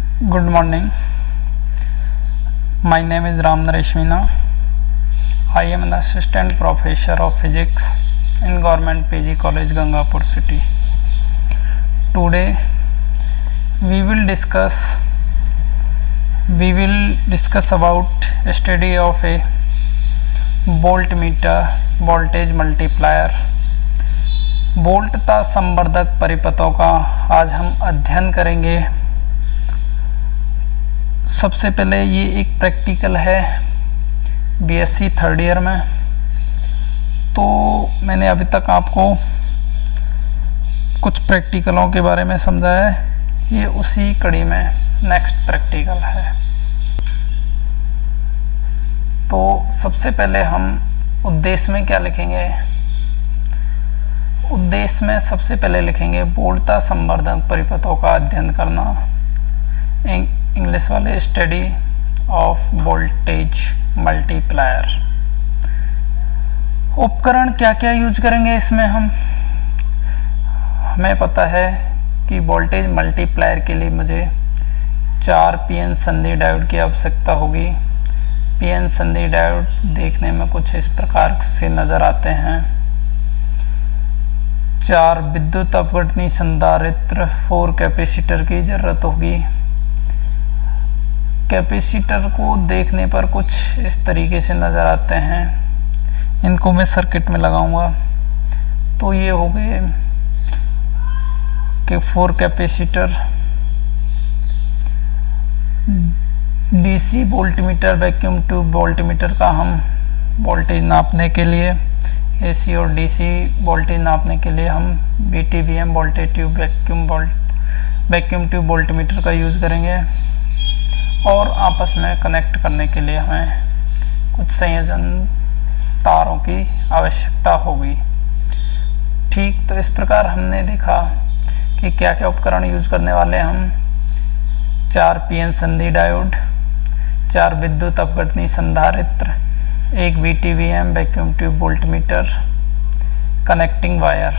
Good morning. My name is Ram Naresh Meena. I am an assistant professor of physics in Government PG College, Gangapur City. Today we will discuss about a study of a voltmeter voltage multiplier. वोल्टता संवर्धक परिपथों का आज हम अध्ययन करेंगे। सबसे पहले ये एक प्रैक्टिकल है बीएससी थर्ड ईयर में। तो मैंने अभी तक आपको कुछ प्रैक्टिकलों के बारे में समझाया है, ये उसी कड़ी में नेक्स्ट प्रैक्टिकल है। तो सबसे पहले हम उद्देश्य में क्या लिखेंगे? उद्देश्य में सबसे पहले लिखेंगे वोल्टता संवर्धक परिपथों का अध्ययन करना। इंग्लिश वाले स्टडी ऑफ वोल्टेज मल्टीप्लायर। उपकरण क्या क्या यूज करेंगे इसमें? हमें पता है कि वोल्टेज मल्टीप्लायर के लिए मुझे 4 पीएन संधि डायोड की आवश्यकता होगी। पीएन संधि डायोड देखने में कुछ इस प्रकार से नजर आते हैं। 4 विद्युत अपवर्तनीय संधारित्र, 4 कैपेसिटर की जरूरत होगी। कैपेसिटर को देखने पर कुछ इस तरीके से नज़र आते हैं। इनको मैं सर्किट में लगाऊंगा तो ये हो गए कि 4 capacitor. DC voltmeter, vacuum tube voltmeter का हम वोल्टेज नापने के लिए, एसी और डीसी वोल्टेज नापने के लिए हम VTVM voltage tube vacuum tube voltmeter का यूज़ करेंगे। और आपस में कनेक्ट करने के लिए हमें कुछ संयोजन तारों की आवश्यकता होगी। ठीक, तो इस प्रकार हमने देखा कि क्या क्या उपकरण यूज करने वाले हम। 4 पीएन संधि डायोड, 4 विद्युत अपवर्तनीय संधारित्र, 1 VTVM vacuum tube voltmeter, connecting wire.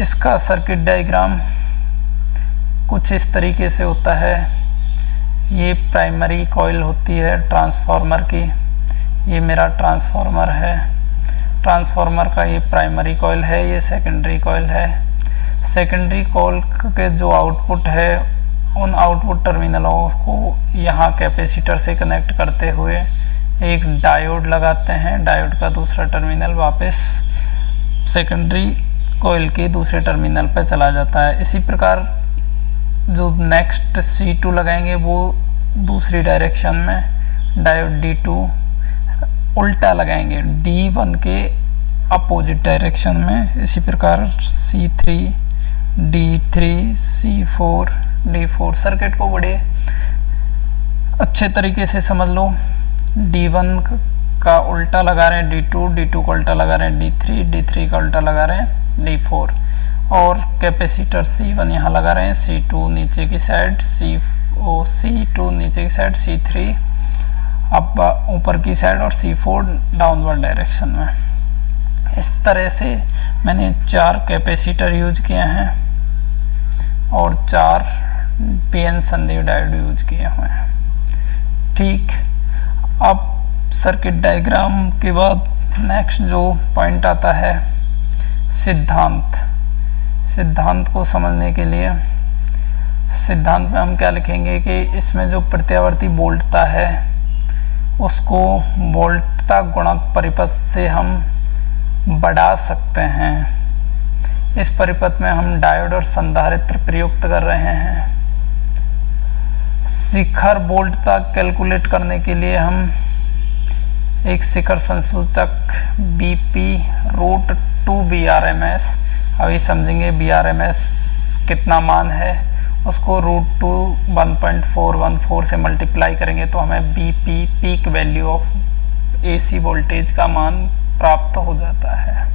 इसका सर्किट डायग्राम कुछ इस तरीके से होता है। ये प्राइमरी कॉइल होती है ट्रांसफार्मर की। ये मेरा ट्रांसफार्मर है। ट्रांसफार्मर का ये प्राइमरी कॉइल है, ये सेकेंडरी कॉइल है। सेकेंडरी कॉइल के जो आउटपुट है, उन आउटपुट टर्मिनलों को यहाँ कैपेसिटर से कनेक्ट करते हुए एक डायोड लगाते हैं। डायोड का दूसरा टर्मिनल वापस सेकेंडरी कॉइल के दूसरे टर्मिनल पर चला जाता है। इसी प्रकार जो नेक्स्ट C2 लगाएंगे वो दूसरी डायरेक्शन में डायोड D2 उल्टा लगाएंगे D1 के अपोजिट डायरेक्शन में। इसी प्रकार C3, D3, C4, D4। Circuit को बड़े अच्छे तरीके से समझ लो। D1 का उल्टा लगा रहे हैं D2, D2 का उल्टा लगा रहे हैं D3, D3 का उल्टा लगा रहे हैं D4। और कैपेसिटर C1 यहाँ लगा रहे हैं, C2 नीचे की साइड, C2 नीचे की साइड, C3 अब ऊपर की साइड और C4 डाउनवर्ड डायरेक्शन में। इस तरह से मैंने 4 कैपेसिटर यूज किए हैं और 4 पीएन संधि डायोड यूज किए हुए हैं। ठीक, अब सर्किट डायग्राम के बाद नेक्स्ट जो पॉइंट आता है सिद्धांत। सिद्धांत को समझने के लिए सिद्धांत में हम क्या लिखेंगे कि इसमें जो प्रत्यावर्ती वोल्टता है उसको वोल्टता गुणक परिपथ से हम बढ़ा सकते हैं। इस परिपथ में हम डायोड और संधारित्र प्रयुक्त कर रहे हैं। शिखर वोल्टता कैलकुलेट करने के लिए हम एक शिखर संसूचक BP√2 अभी समझेंगे Vrms कितना मान है। उसको √2 1.414 से मल्टीप्लाई करेंगे तो हमें BP peak value of AC voltage का मान प्राप्त हो जाता है।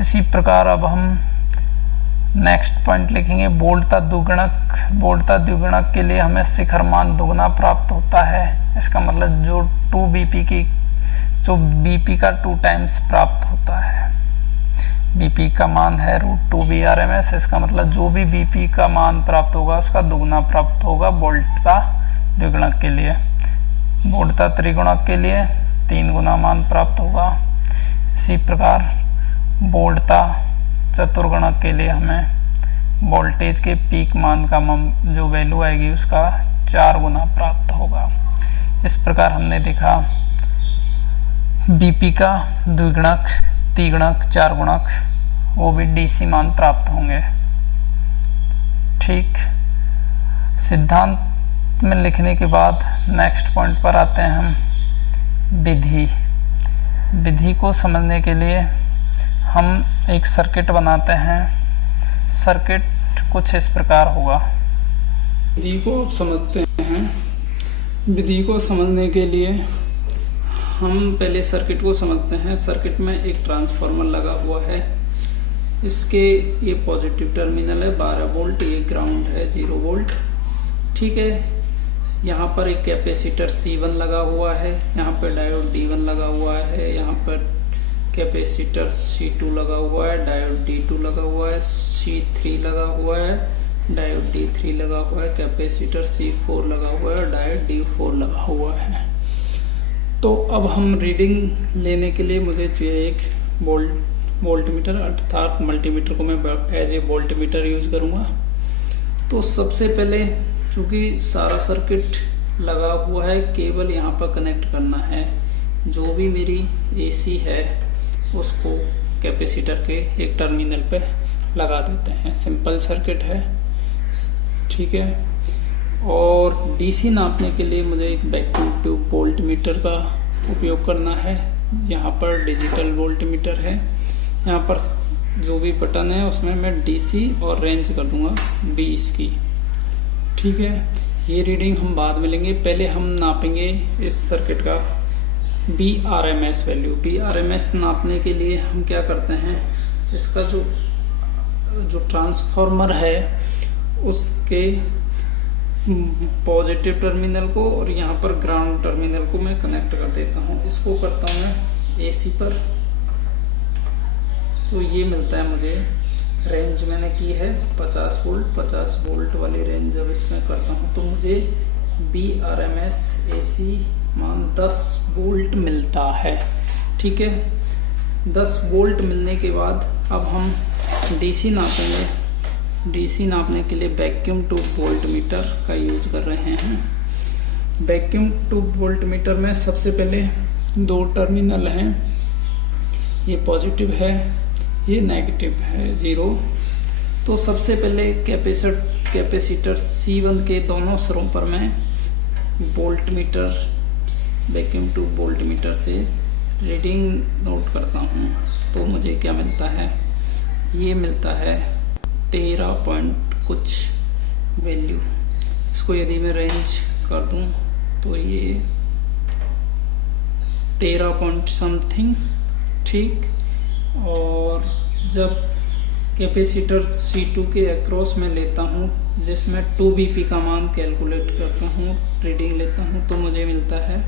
इसी प्रकार अब हम नेक्स्ट पॉइंट लिखेंगे वोल्टता द्विगुणक। वोल्टता द्विगुणक के लिए हमें शिखर मान दुगना प्राप्त होता है। इसका मतलब जो BP का 2 टाइम्स प्राप्त होता है। बीपी का मान है √2 Vrms। इसका मतलब जो भी बीपी का मान प्राप्त होगा उसका दुगना प्राप्त होगा वोल्टता द्विगुणक के लिए। वोल्टता त्रिगुणक के लिए 3 गुना मान प्राप्त होगा। इसी प्रकार वोल्टता चतुर्गुणक के लिए हमें वोल्टेज के पीक मान का जो वैल्यू आएगी उसका 4 गुना प्राप्त होगा। इस प्रकार हमने देखा बीपी का द्विगुणक, त्रिगुणक, 4 गुणक, वो भी डीसी मान प्राप्त होंगे। ठीक, सिद्धांत में लिखने के बाद नेक्स्ट पॉइंट पर आते हैं हम विधि। विधि को समझने के लिए हम एक सर्किट बनाते हैं। सर्किट कुछ इस प्रकार होगा। विधि को आप समझते हैं। विधि को समझने के लिए हम पहले सर्किट को समझते हैं। सर्किट में एक ट्रांसफार्मर लगा हुआ है। इसके ये पॉजिटिव टर्मिनल है 12 वोल्ट, ये ग्राउंड है 0 वोल्ट। ठीक है, यहाँ पर एक कैपेसिटर C1 लगा हुआ है, यहाँ पर डायोड D1 लगा हुआ है, यहाँ पर कैपेसिटर C2 लगा हुआ है, डायोड D2 लगा हुआ है, C3 लगा हुआ है, डायोड D3 लगा हुआ है, कैपेसिटर C4 लगा हुआ है, डायोड D4 लगा हुआ है। तो अब हम रीडिंग लेने के लिए मुझे चाहिए एक वोल्टमीटर, अर्थात मल्टीमीटर को मैं एज ए वोल्टमीटर यूज़ करूँगा। तो सबसे पहले चूँकि सारा सर्किट लगा हुआ है, केवल यहाँ पर कनेक्ट करना है। जो भी मेरी AC है उसको कैपेसिटर के एक टर्मिनल पे लगा देते हैं। सिंपल सर्किट है। ठीक है, और DC नापने के लिए मुझे एक वैक्यूम ट्यूब वोल्टमीटर का उपयोग करना है। यहाँ पर डिजिटल वोल्टमीटर है। यहाँ पर जो भी बटन है उसमें मैं DC और रेंज कर दूँगा 20 की। ठीक है, ये रीडिंग हम बाद में लेंगे। पहले हम नापेंगे इस सर्किट का Vrms वैल्यू। Vrms नापने के लिए हम क्या करते हैं, इसका जो ट्रांसफार्मर है उसके पॉजिटिव टर्मिनल को और यहाँ पर ग्राउंड टर्मिनल को मैं कनेक्ट कर देता हूँ। इसको करता हूँ मैं AC पर, तो ये मिलता है मुझे। रेंज मैंने की है 50 वोल्ट वाली रेंज। जब इसमें करता हूँ तो मुझे Vrms AC मान 10 वोल्ट मिलता है। ठीक है, 10 वोल्ट मिलने के बाद अब हम DC नापेंगे। DC नापने के लिए वैक्यूम ट्यूब वोल्टमीटर का यूज कर रहे हैं। वैक्यूम ट्यूब वोल्टमीटर में सबसे पहले 2 टर्मिनल हैं, ये पॉजिटिव है, ये नेगेटिव है 0। तो सबसे पहले कैपेसिटर C1 के दोनों सिरों पर मैं वोल्टमीटर, वैक्यूम ट्यूब वोल्टमीटर से रीडिंग नोट करता हूँ। तो मुझे क्या मिलता है, ये मिलता है 13 पॉइंट कुछ वैल्यू। इसको यदि मैं रेंज कर दूँ तो ये 13 पॉइंट समथिंग। ठीक, और जब कैपेसिटर C2 के अक्रॉस में लेता हूँ, जिसमें 2 BP का मान कैलकुलेट करता हूँ, रीडिंग लेता हूँ, तो मुझे मिलता है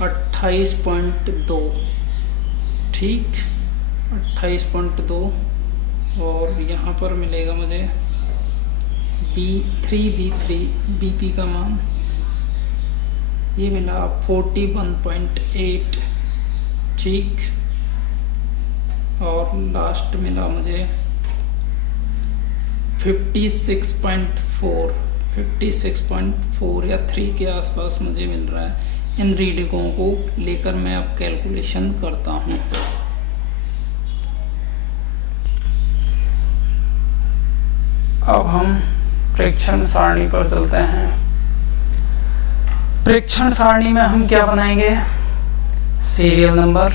28.2। ठीक, 28.2। और यहाँ पर मिलेगा मुझे B3 BP का मान, ये मिला 41.8। ठीक, और लास्ट मिला मुझे 56.4 या 3 के आसपास मुझे मिल रहा है। इन रीडिंगों को लेकर मैं अब कैलकुलेशन करता हूँ। अब हम प्रेक्षण सारणी पर चलते हैं। प्रेक्षण सारणी में हम क्या बनाएंगे, सीरियल नंबर,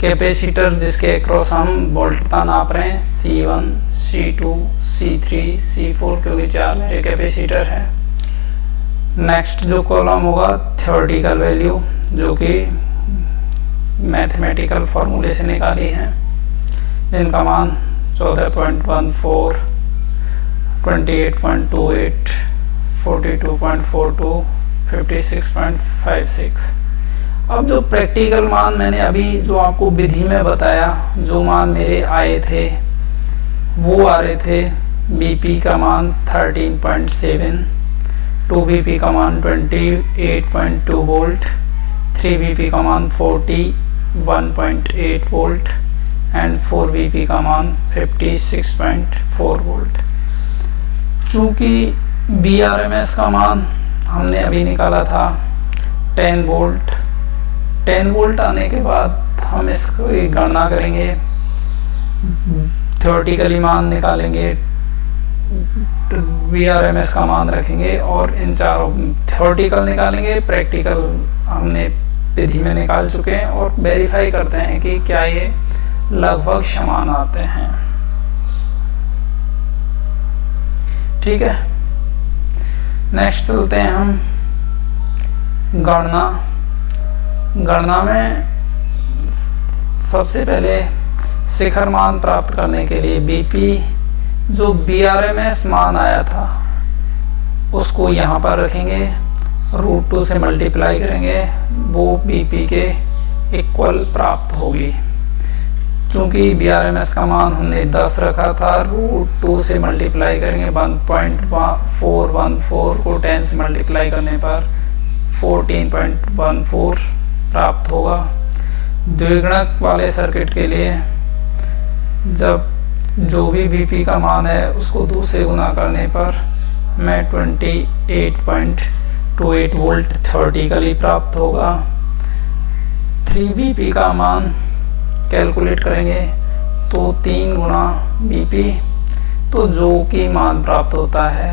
कैपेसिटर जिसके अक्रॉस हम वोल्टता नाप रहे हैं, C1, C2, C3, C4, क्योंकि 4 मेरे कैपेसिटर है। नेक्स्ट जो कॉलम होगा थ्योरेटिकल वैल्यू, जो कि मैथमेटिकल फॉर्मूले से निकाली है, जिनका मान 14.14, 28.28, 42.42, 56.56। अब जो प्रैक्टिकल मान मैंने अभी जो आपको विधि में बताया, जो मान मेरे आए थे वो आ रहे थे BP का मान 13.7, 2BP का मान 28.2 वोल्ट, 3BP का मान 41.8 वोल्ट एंड 4BP का मान 56.4 वोल्ट। चूँकि BRMS का मान हमने अभी निकाला था 10 वोल्ट, 10 वोल्ट आने के बाद हम इसकी गणना करेंगे, थ्योरेटिकली मान निकालेंगे, BRMS का मान रखेंगे और इन चारों थ्योरेटिकल निकालेंगे, प्रैक्टिकल हमने विधि में निकाल चुके हैं और वेरीफाई करते हैं कि क्या ये लगभग समान आते हैं। ठीक है, नेक्स्ट चलते हैं हम गणना में सबसे पहले शिखर मान प्राप्त करने के लिए BP जो BRMS मान आया था उसको यहाँ पर रखेंगे, √2 से मल्टीप्लाई करेंगे, वो BP के इक्वल प्राप्त होगी। चूँकि BRMS का मान हमने 10 रखा था, √2 से मल्टीप्लाई करेंगे 1.414 को 10 से मल्टीप्लाई करने पर 14.14 प्राप्त होगा। द्विगुणक वाले सर्किट के लिए जब जो भी BP का मान है उसको 2 से गुना करने पर हमें 28.28 वोल्ट थ्योरेटिकली प्राप्त होगा। 3BP का मान कैलकुलेट करेंगे तो 3 गुना BP, तो जो कि मान प्राप्त होता है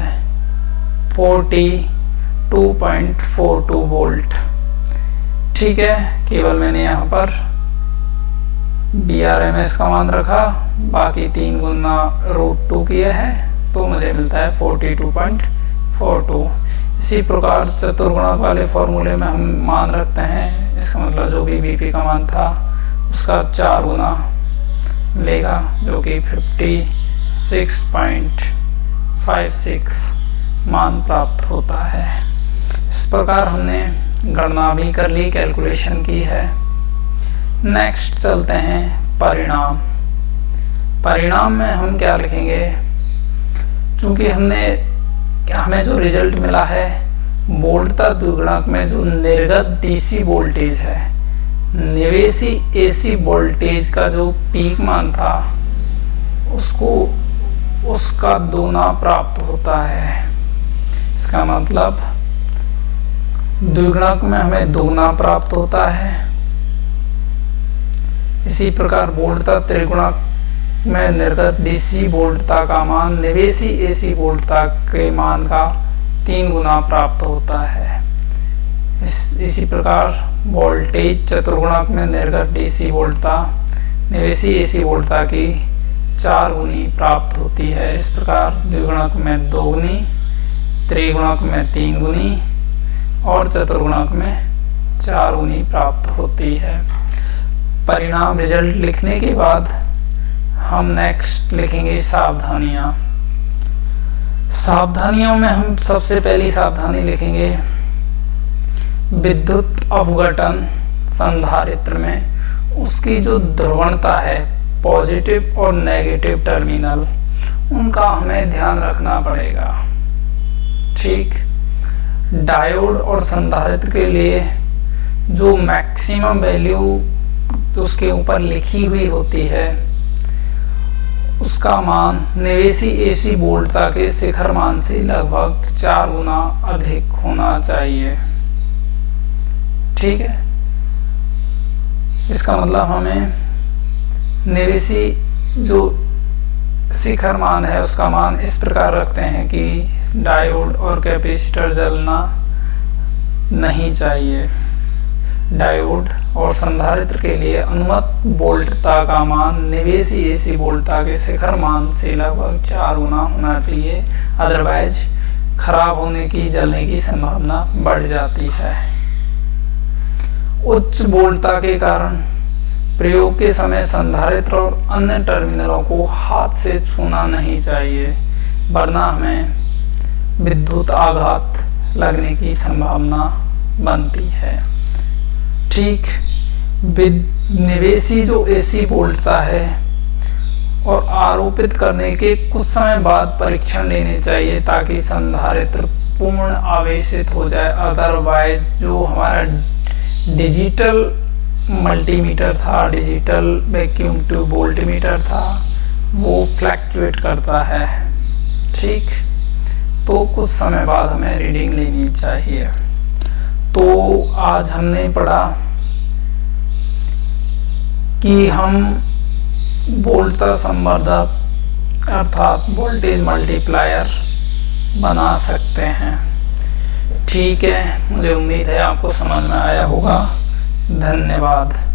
42.42 वोल्ट। ठीक है, केवल मैंने यहाँ पर BRMS का मान रखा, बाकी 3 गुना √2 किया है तो मुझे मिलता है 42.42। इसी प्रकार चतुर्गुणक वाले फॉर्मूले में हम मान रखते हैं, इसका मतलब जो भी BP का मान था उसका 4 गुना लेगा जो कि 56.56 मान प्राप्त होता है। इस प्रकार हमने गणना भी कर ली, कैलकुलेशन की है। नेक्स्ट चलते हैं परिणाम में हम क्या लिखेंगे, चूंकि हमें जो रिजल्ट मिला है वोल्टता द्विगुणक में जो निर्गत DC वोल्टेज है, निवेशी AC वोल्टेज का जो पीक मान था उसका दोना प्राप्त होता है। इसका मतलब द्विगुणक में हमें दोगुना प्राप्त होता है। इसी प्रकार वोल्टता त्रिगुणक में निर्गत DC वोल्टता का मान निवेशी AC वोल्टता के मान का 3 गुना प्राप्त होता है। इसी प्रकार वोल्टेज चतुर्गुणक में निर्गत DC वोल्टता निवेशी AC वोल्टता की 4 गुनी प्राप्त होती है। इस प्रकार द्विगुणक में 2 गुनी, त्रिगुणक में 3 गुनी और चतुर्गुणक में 4 गुनी प्राप्त होती है। परिणाम रिजल्ट लिखने के बाद हम नेक्स्ट लिखेंगे सावधानियों में हम सबसे पहली सावधानी लिखेंगे विद्युत अपघटन संधारित्र में उसकी जो ध्रुवणता है पॉजिटिव और नेगेटिव टर्मिनल, उनका हमें ध्यान रखना पड़ेगा। ठीक, डायोड और संधारित्र के लिए जो मैक्सिमम वैल्यू तो उसके ऊपर लिखी हुई होती है उसका मान निवेशी AC वोल्टता के शिखर मान से लगभग 4 गुना अधिक होना चाहिए। ठीक है, इसका मतलब हमें निवेशी जो शिखर मान है उसका मान इस प्रकार रखते हैं कि डायोड और कैपेसिटर जलना नहीं चाहिए। डायोड और संधारित्र के लिए अनुमत वोल्टता का मान निवेशी AC वोल्टता के शिखर मान से लगभग 4 गुना होना चाहिए, अदरवाइज खराब होने की, जलने की संभावना बढ़ जाती है। उच्च वोल्टता के कारण प्रयोग के समय संधारित्र और अन्य टर्मिनलों को हाथ से छूना नहीं चाहिए, वरना हमें विद्युत आघात लगने की संभावना बनती है। ठीक। निवेशी जो AC बोलता है और आरोपित करने के कुछ समय बाद परीक्षण लेने चाहिए ताकि संधारित्र पूर्ण आवेशित हो जाए। अदरवाइज जो हमारा डिजिटल मल्टीमीटर था, डिजिटल वैक्यूम ट्यूब वोल्टमीटर था, वो फ्लैक्चुएट करता है। ठीक, तो कुछ समय बाद हमें रीडिंग लेनी चाहिए। तो आज हमने पढ़ा कि हम वोल्टता संवर्धक अर्थात वोल्टेज मल्टीप्लायर बना सकते हैं। ठीक है, मुझे उम्मीद है आपको समझ में आया होगा। धन्यवाद।